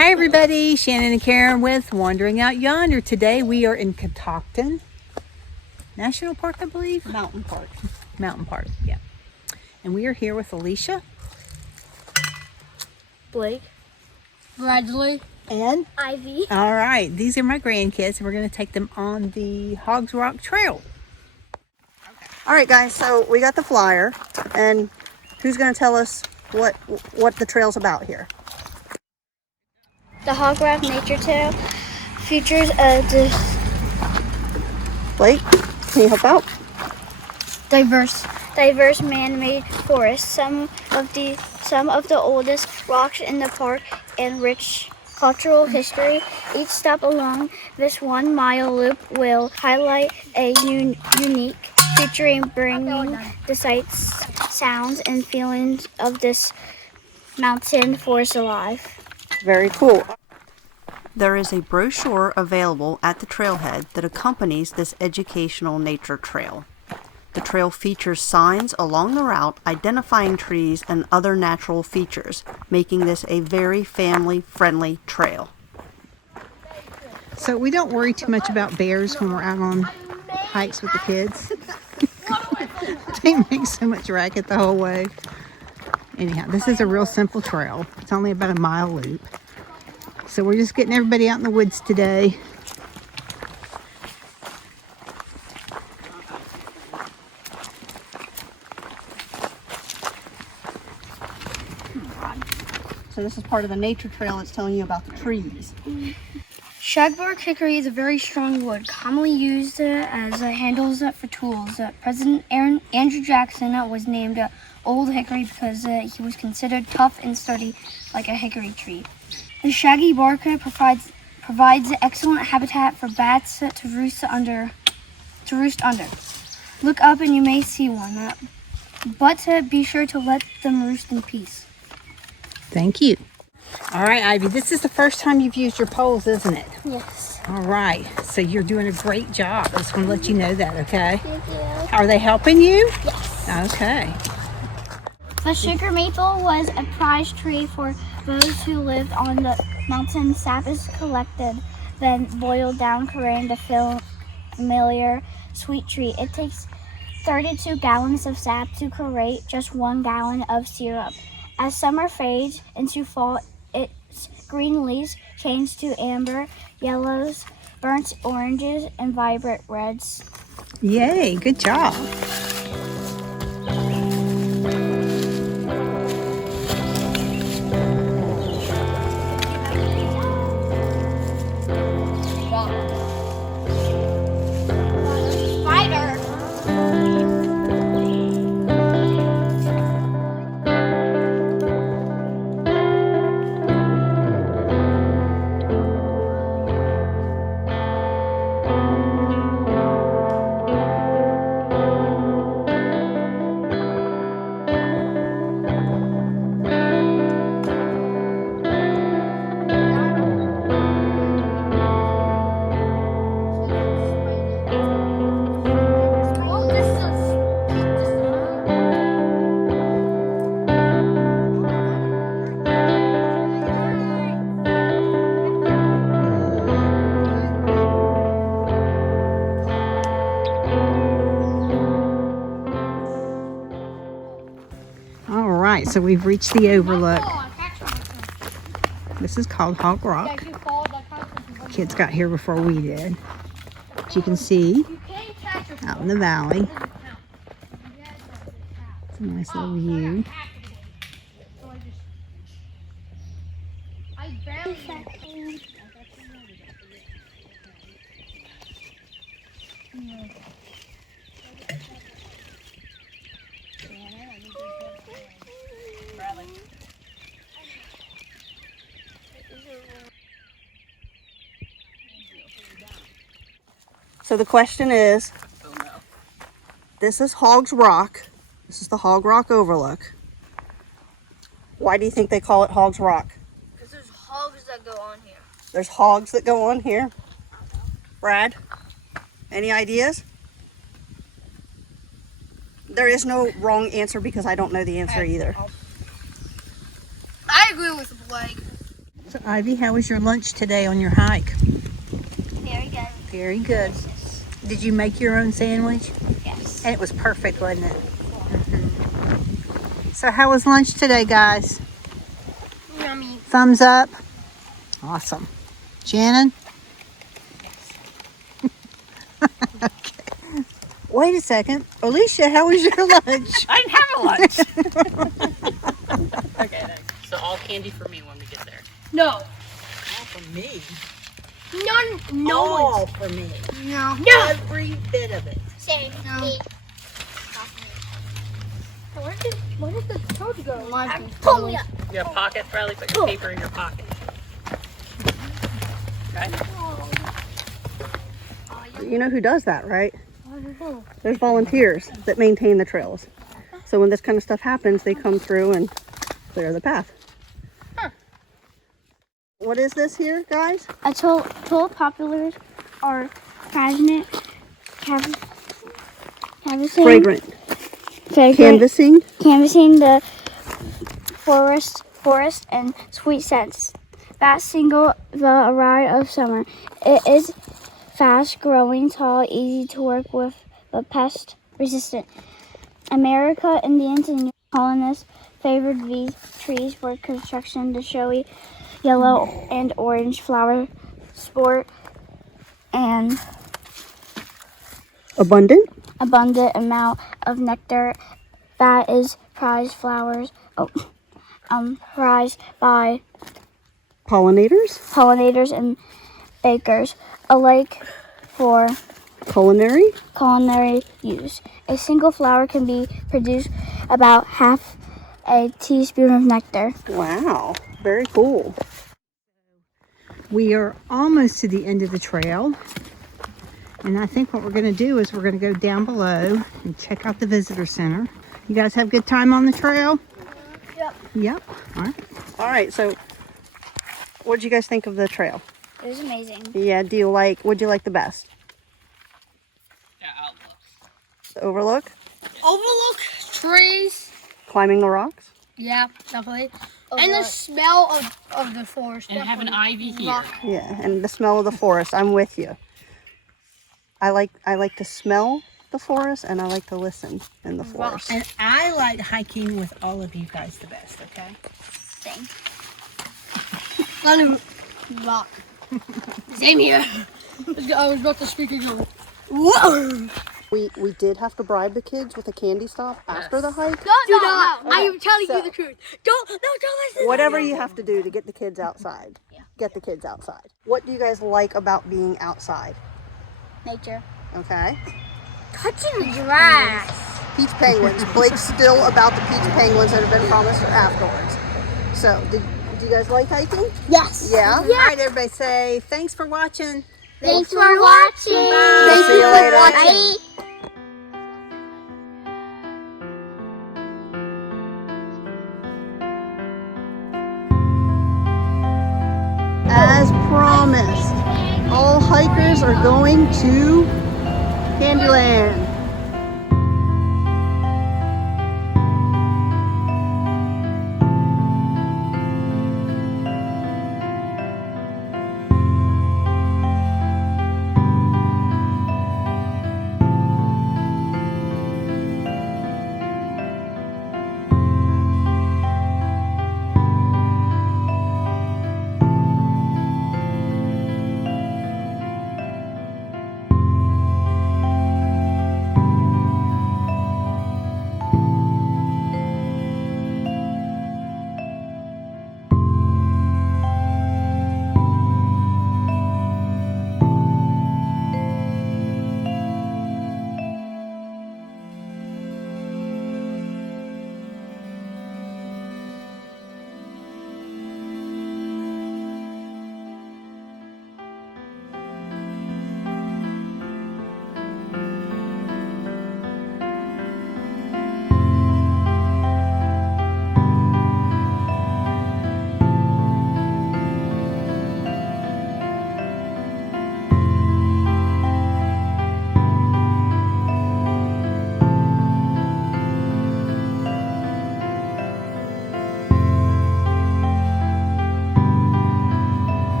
Hi everybody, Shannon and Karen with Wandering Out Yonder. Today we are in Catoctin National Park, I believe. Mountain Park, yeah. And we are here with Alicia, Blake, Bradley, and Ivy. All right, these are my grandkids, and we're going to take them on the Hog Rock Trail. All right, guys, so we got the flyer, and who's going to tell us what the trail's about here? The Hog Rock Nature Trail features Blake, can you help out? diverse man-made forests. Some of the oldest rocks in the park and rich cultural history. Each stop along this 1 mile loop will highlight a unique featuring, bringing the sights, sounds, and feelings of this mountain forest alive. Very cool. There is a brochure available at the trailhead that accompanies this educational nature trail. The trail features signs along the route identifying trees and other natural features, making this a very family-friendly trail. So we don't worry too much about bears when we're out on hikes with the kids. They make so much racket the whole way. Anyhow, this is a real simple trail. It's only about a mile loop. So we're just getting everybody out in the woods today. So this is part of the nature trail that's telling you about the trees. Shagbark hickory is a very strong wood, commonly used as handles for tools. President Andrew Jackson was named Old Hickory because he was considered tough and sturdy like a hickory tree. The shaggy bark provides excellent habitat for bats to roost under. Look up and you may see one, but be sure to let them roost in peace. Thank you. All right, Ivy, this is the first time you've used your poles, isn't it? Yes. All right, so you're doing a great job. I just want to let you know that, okay? Thank you. Are they helping you? Yes. Okay. The sugar maple was a prized tree for those who lived on the mountain. Sap is collected, then boiled down, creating the familiar sweet treat. It takes 32 gallons of sap to create just 1 gallon of syrup. As summer fades into fall, its green leaves change to amber, yellows, burnt oranges, and vibrant reds. Yay, good job. All right, so we've reached the overlook. This is called Hog Rock. Kids got here before we did. As you can see, out in the valley. It's a nice little view. So the question is, this is Hog's Rock. This is the Hog Rock Overlook. Why do you think they call it Hog's Rock? Because there's hogs that go on here. There's hogs that go on here. Brad, any ideas? There is no wrong answer because I don't know the answer either. I agree with Blake. So Ivy, how was your lunch today on your hike? Very good. Very good. Did you make your own sandwich? Yes. And it was perfect, wasn't it? So how was lunch today, guys? Yummy. Thumbs up? Awesome. Shannon? Okay. Wait a second. Alicia, how was your lunch? I didn't have a lunch. Okay, thanks. So all candy for me when we get there. No. All for me. No All one's. for me. No. Every bit of it. Same. Me. Where did the toad go? Pull me up. You have pockets, Bradley? Put your paper in your pocket. Okay? You know who does that, right? There's volunteers that maintain the trails. So when this kind of stuff happens, they come through and clear the path. What is this here, guys? Tulip populars are canvassing Fragrant. canvassing Canvassing. the forest and sweet scents that single the ride of summer. It is fast growing, tall, easy to work with, but pest resistant. America Indians and colonists favored these trees for construction. The showy yellow and orange flower sport and Abundant. abundant amount of nectar that is prized by Pollinators. and bakers alike for Culinary. use. A single flower can be produced about half a teaspoon of nectar. Wow. Very cool. We are almost to the end of the trail. And I think what we're going to do is we're going to go down below and check out the visitor center. You guys have a good time on the trail? Yep. Yep. All right. All right. So what did you guys think of the trail? It was amazing. Yeah. What'd you like the best? Yeah, outlook. The overlook? Overlook, trees. Climbing the rocks? Yeah, definitely. And the smell of the forest. And have an definitely. ivy here. Yeah. And the smell of the forest. I'm with you. I like to smell the forest and I like to listen in the forest. And I like hiking with all of you guys the best, okay? Thanks. On a rock. Same here. I was about to speak again. Whoa! We did have to bribe the kids with a candy stop after the hike. Do not. I am telling you the truth. Don't listen. Whatever you have to do to get the kids outside. Get the kids outside. What do you guys like about being outside? Nature. Okay. Touching the grass. Peach penguins. Blake's still about the peach penguins that have been promised afterwards. So, do you guys like hiking? Yes. Yeah? All right, everybody say thanks for watching. Thanks for watching. We'll see you later. Bye. As promised, all hikers are going to Candyland.